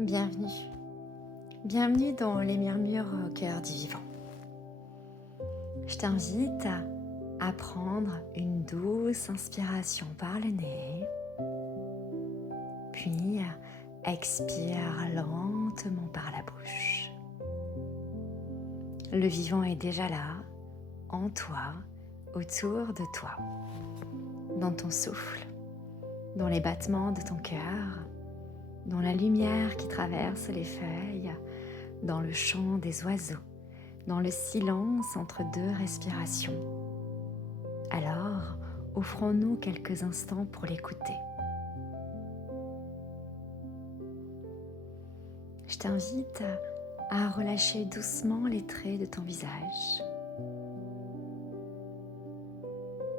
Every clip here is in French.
Bienvenue. Bienvenue dans les murmures au cœur du vivant. Je t'invite à prendre une douce inspiration par le nez, puis expire lentement par la bouche. Le vivant est déjà là, en toi, autour de toi, dans ton souffle, dans les battements de ton cœur, dans la lumière qui traverse les feuilles, dans le chant des oiseaux, dans le silence entre deux respirations. Alors, offrons-nous quelques instants pour l'écouter. Je t'invite à relâcher doucement les traits de ton visage.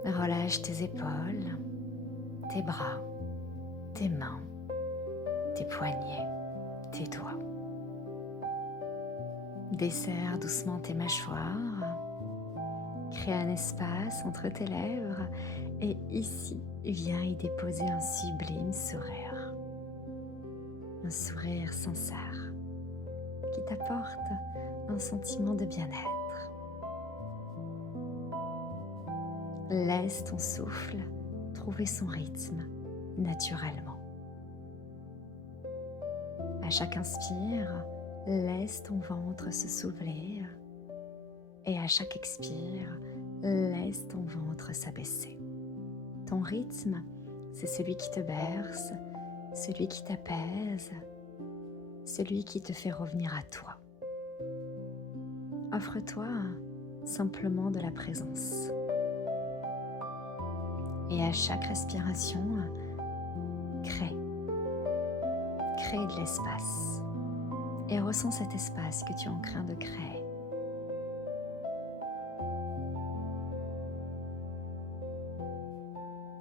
Relâche tes épaules, tes bras, tes mains, tes poignets, tes doigts. Desserre doucement tes mâchoires, crée un espace entre tes lèvres et ici, viens y déposer un sublime sourire. Un sourire sincère qui t'apporte un sentiment de bien-être. Laisse ton souffle trouver son rythme naturellement. À chaque inspire, laisse ton ventre se s'ouvrir et à chaque expire, laisse ton ventre s'abaisser. Ton rythme, c'est celui qui te berce, celui qui t'apaise, celui qui te fait revenir à toi. Offre-toi simplement de la présence. Et à chaque respiration, crée de l'espace. Et ressens cet espace que tu es en train de créer.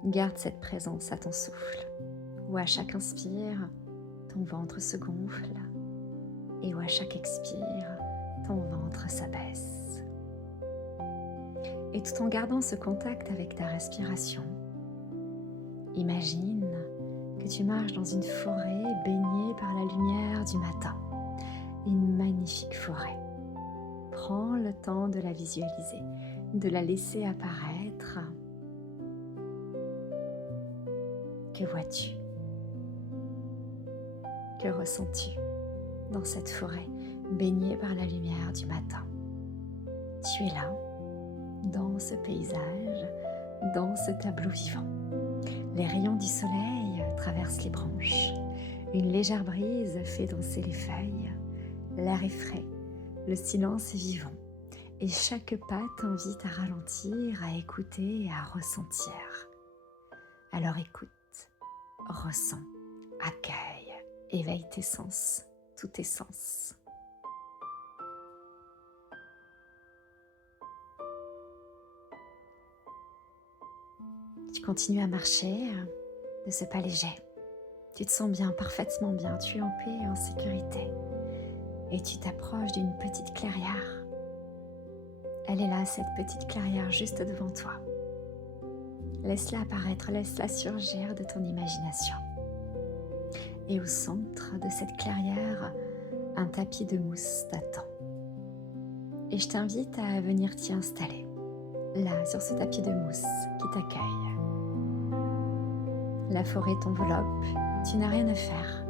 Garde cette présence à ton souffle, où à chaque inspire, ton ventre se gonfle, et où à chaque expire, ton ventre s'abaisse. Et tout en gardant ce contact avec ta respiration, imagine que tu marches dans une forêt baignée par la lumière du matin. Une magnifique forêt. Prends le temps de la visualiser, de la laisser apparaître. Que vois-tu? Que ressens-tu dans cette forêt baignée par la lumière du matin? Tu es là, dans ce paysage, dans ce tableau vivant. Les rayons du soleil traversent les branches. Une légère brise fait danser les feuilles. L'air est frais, le silence est vivant et chaque pas t'invite à ralentir, à écouter et à ressentir. Alors écoute, ressens, accueille, éveille tes sens, tous tes sens. Tu continues à marcher de ce pas léger. Tu te sens bien, parfaitement bien, tu es en paix et en sécurité. Et tu t'approches d'une petite clairière. Elle est là, cette petite clairière, juste devant toi. Laisse-la apparaître, laisse-la surgir de ton imagination. Et au centre de cette clairière, un tapis de mousse t'attend. Et je t'invite à venir t'y installer, là, sur ce tapis de mousse qui t'accueille. La forêt t'enveloppe, tu n'as rien à faire,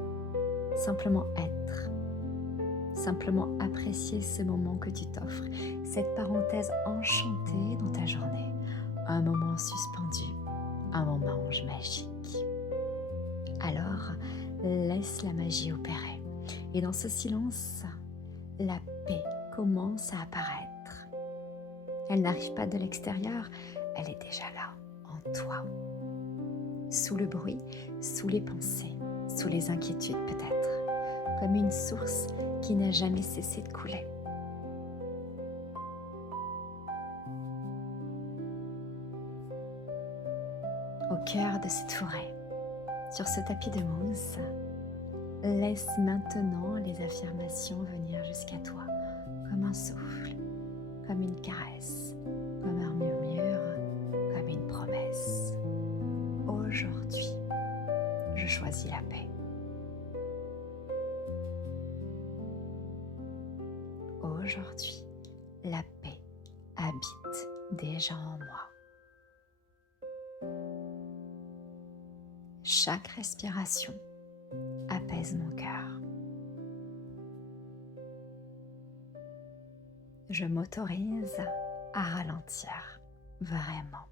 simplement être. Simplement apprécier ce moment que tu t'offres, cette parenthèse enchantée dans ta journée, un moment suspendu, un moment magique. Alors, laisse la magie opérer. Et dans ce silence, la paix commence à apparaître. Elle n'arrive pas de l'extérieur, elle est déjà là, en toi. Sous le bruit, sous les pensées, sous les inquiétudes peut-être, comme une source qui n'a jamais cessé de couler. Au cœur de cette forêt, sur ce tapis de mousse, laisse maintenant les affirmations venir jusqu'à toi, comme un souffle, comme une caresse, comme un murmure, comme une promesse. Aujourd'hui, je choisis la paix. aujourd'hui, la paix habite déjà en moi. Chaque respiration apaise mon cœur. Je m'autorise à ralentir vraiment.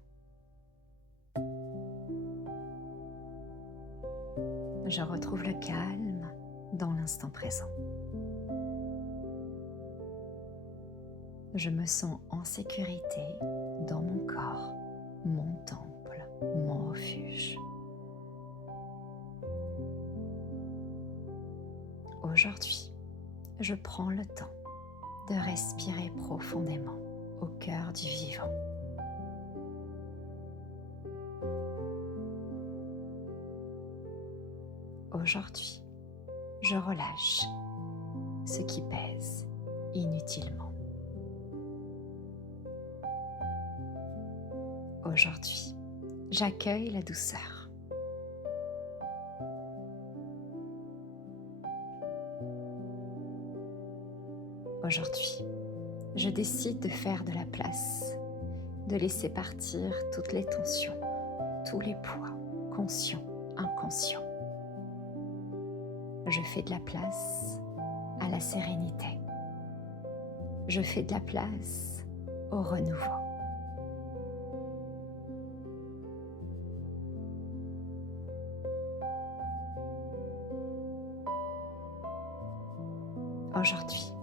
Je retrouve le calme dans l'instant présent. Je me sens en sécurité dans mon corps, mon temple, mon refuge. Aujourd'hui, je prends le temps de respirer profondément au cœur du vivant. Aujourd'hui, je relâche ce qui pèse inutilement. Aujourd'hui, j'accueille la douceur. Aujourd'hui, je décide de faire de la place, de laisser partir toutes les tensions, tous les poids, conscients, inconscients. Je fais de la place à la sérénité. Je fais de la place au renouveau. Aujourd'hui,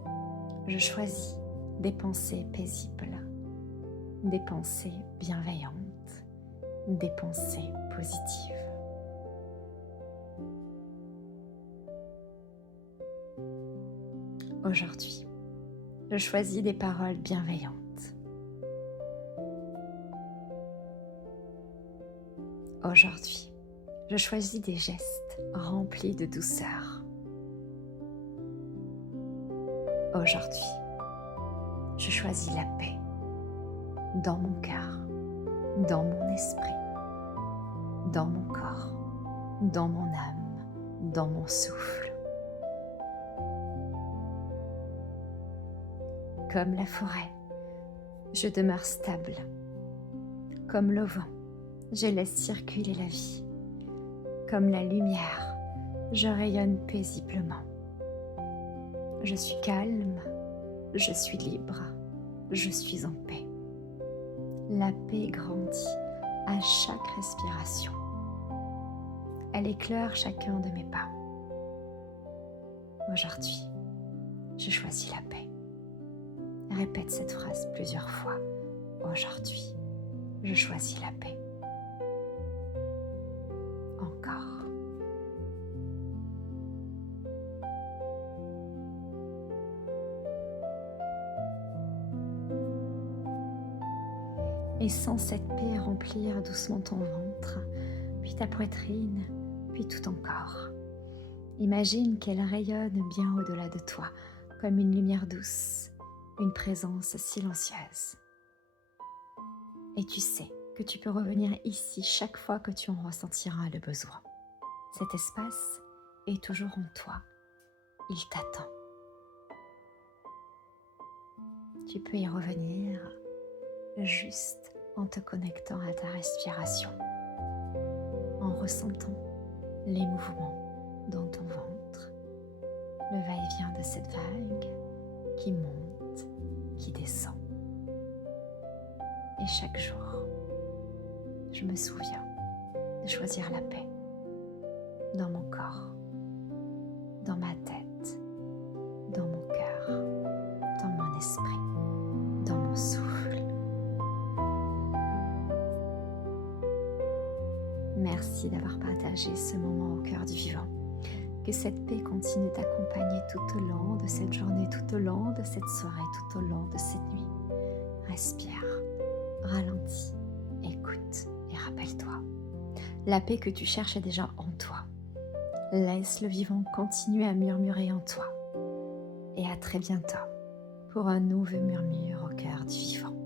je choisis des pensées paisibles, des pensées bienveillantes, des pensées positives. Aujourd'hui, je choisis des paroles bienveillantes. Aujourd'hui, je choisis des gestes remplis de douceur. Aujourd'hui, je choisis la paix dans mon cœur, dans mon esprit, dans mon corps, dans mon âme, dans mon souffle. Comme la forêt, je demeure stable. Comme le vent, je laisse circuler la vie. Comme la lumière, je rayonne paisiblement. Je suis calme, je suis libre, je suis en paix. La paix grandit à chaque respiration. Elle éclaire chacun de mes pas. Aujourd'hui, je choisis la paix. Répète cette phrase plusieurs fois. Aujourd'hui, je choisis la paix. Encore. Et sens cette paix remplir doucement ton ventre, puis ta poitrine, puis tout ton corps. Imagine qu'elle rayonne bien au-delà de toi, comme une lumière douce, une présence silencieuse. Et tu sais que tu peux revenir ici chaque fois que tu en ressentiras le besoin. Cet espace est toujours en toi. Il t'attend. Tu peux y revenir juste en te connectant à ta respiration, en ressentant les mouvements dans ton ventre, le va-et-vient de cette vague qui monte, qui descend. Et chaque jour, je me souviens de choisir la paix dans mon corps, dans ma tête, dans mon cœur, dans mon esprit, dans mon souffle. Merci d'avoir partagé ce moment au cœur du vivant. Que cette paix continue t'accompagner tout au long de cette journée, tout au long de cette soirée, tout au long de cette nuit. Respire, ralentis, écoute et rappelle-toi. La paix que tu cherches est déjà en toi. Laisse le vivant continuer à murmurer en toi. Et à très bientôt pour un nouveau murmure au cœur du vivant.